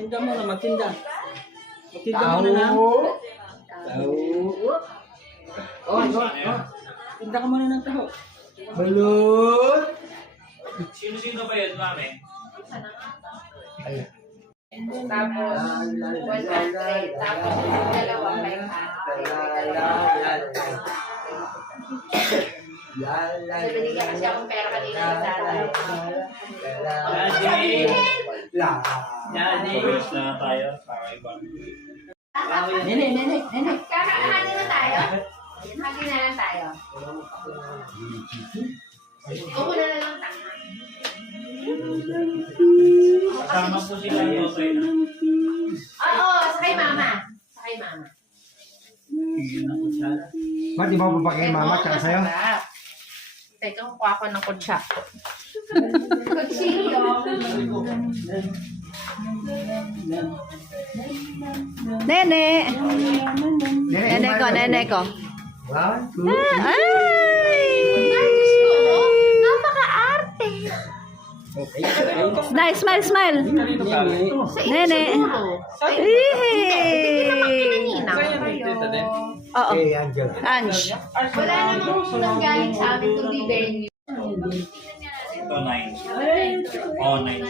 Magtinda mo na, magtinda. Magtinda mo na na. Tinda ka muna ng taho. Balot! Sino-sino ba yun, mami? Ayan. Tapos, 100. Tapos, dalawa kay So, binigyan kasi akong pera kanina sa Daddy! Mag-wish na tayo para iba. Nene. Kakahanin na tayo? Hagin na lang tayo. Kuko na lang tanga. Kasama po sila yung okay na. Oo, sakay mama. Sakay mama. Ba't di ba papakain mama tsaka sa'yo? Teka, kukuha ko ng kutsa. Kutsilyo. Nene. Nene ko. 1, 2, Ay! Napaka-arte. Smile. Nene. Oo. Hey, Angela. Ange. Wala namang unang galing sa amin kundi venue. Ito, 9. Oo, 9.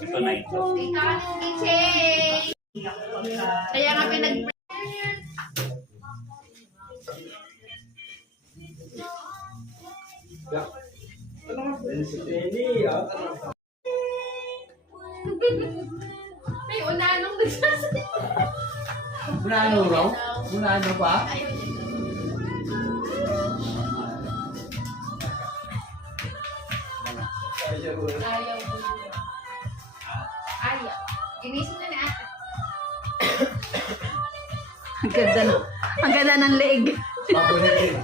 Ito, 9. Kaya nga pinag may unanong nagsasalita. Unano raw? Unano pa? Ayaw. Ginising na ni ate. Ang ganda ng leeg. Babulit.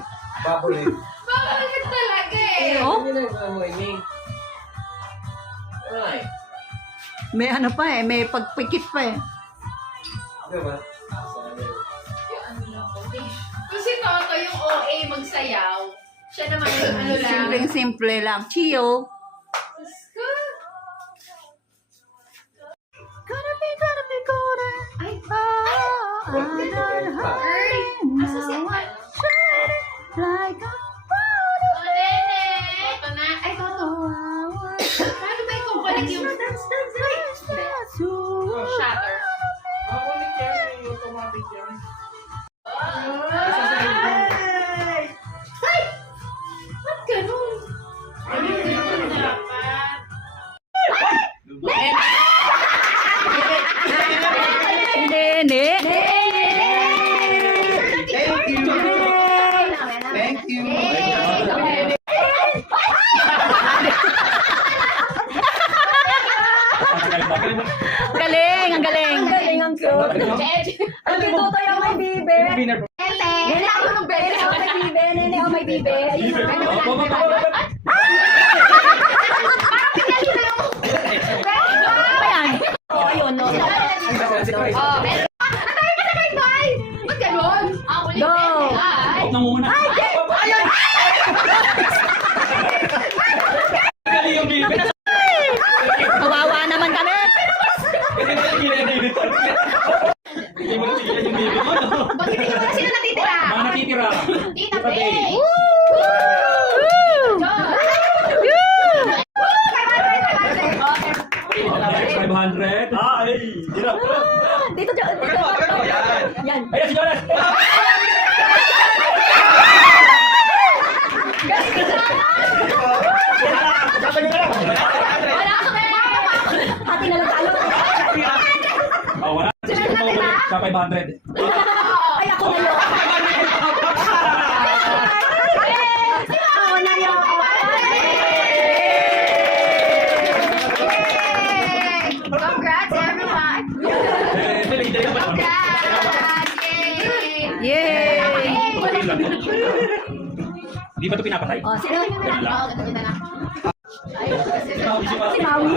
Bakit talaga eh? Oh, Hindi na mo ini. Ay. may ano pa eh, may pagpikit pa eh. Diba? Kasi Toto yung OA magsayaw. Siya naman yung ano lang. Simple lang. Chiyo. Gonna be. Ay, Earl. asa si ano? Like a Oh, Nene! Toto na. Ay, Toto. Paano ba ikaw balik yung... Shatter. Ako ni Karen, yung automatic yan. Ay! Ba't ganun? Nene. Thank you. Galing, ang galing. Ang tuto yung may bibe. Nene ako ng bebe. Nene ako may bibe. Nene ako may bibe. Ayan. Ayun, no? Oh, meron. Atay ka na kay Bay! Ba't ganun? Ulit. Go. Ay! Huwag na muna. Gali yung bibi. Kawawa naman kami. Hindi mo tigilan yung bibi mo. Bakit hindi mo na sila natitira? Mga natitira. Tita Bay! Okay. 500. Ay! Hirap. Dito. Yan. Ayan si Jonas. Hati na lang tayo. Oh, wala. Sa 500. Ay, ako na yun. Ako na yun. Congrats, everyone! Congrats! Yay! Yay! Di ba ito pinapatay? Oh, sino? Oo, ganun na lang. Si Maui.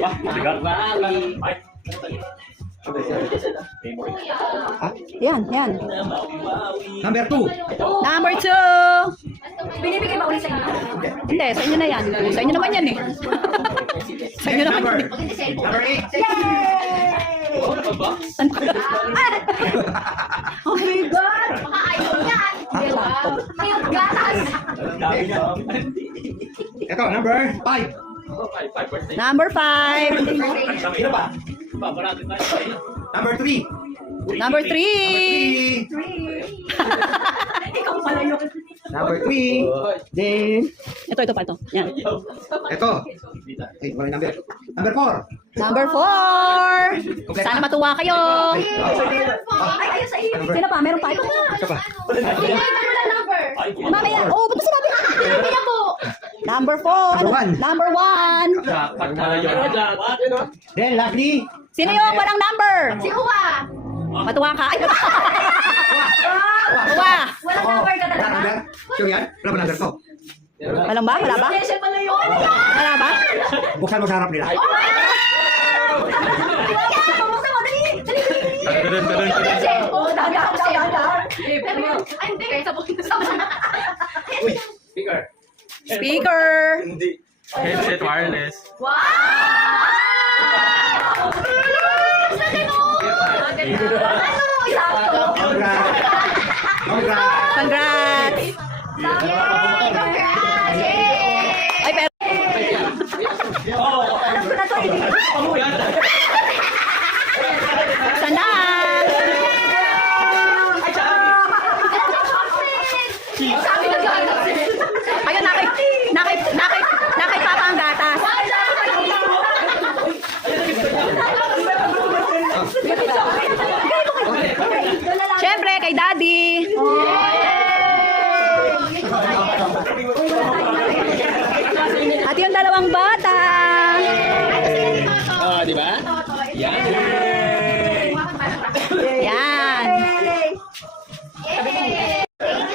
Ah, mabigat. Ay. Yan. Number 2. Number 2. Binibigay ba ulit sa inyo? Hindi, sa inyo na yan. Sa inyo naman yan eh. Sa inyo naman yan. Number 8. Oh my God! Baka ayaw yan. Wow. Cute gatas. Ito, number 5. Number 5. Sino pa? Number 3. Number 3. Ikaw pala yun. Number 3. Then, Ito pa ito. Yan. ito. Ay, wala yung number. Number 4. Number 4. Sana matuwa kayo. Ay, ayun sa iyo. Sino pa? Meron pa ito. Ito pa. Sige, ito mo na number. Mamaya. Oh, ba't mo sinabi? Sinabi niya po. Number 4. Number one. Number 1. Dapat tayo. Then, lastly. Sino yung walang number? Si Uwa. Matuwa ka. Ay, matuwa. Walang number ka Wala talaga. number? Sure yan? Wala ba number to? Walang ba? Wala ba? Special pala yun. Wala ba? Buksan mo sa harap nila. Buksan mo, dali. Dali. Oh, dahan. Ay, hindi. Sa bukin sa mga. Uy, speaker. Speaker. Headset wireless. Wow! Ano? Isakto. Congrats. Congrats. Congrats. Congrats! Yay! Ay, pero... Alam ko na to, hindi. Sana. Sabi na gatas. Ayun, nakay papa ang gatas. Siyempre, kay daddy. At yung dalawang bata. Ah, di ba? Yan.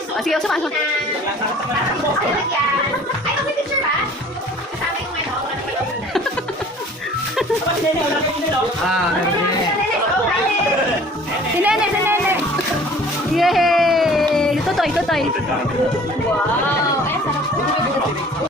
O, sige, usap. Ay, may picture ba? Kasama yung ano. Ah, meron din. Si Nene. Yay! Tutoy. Wow! Ay, sarap.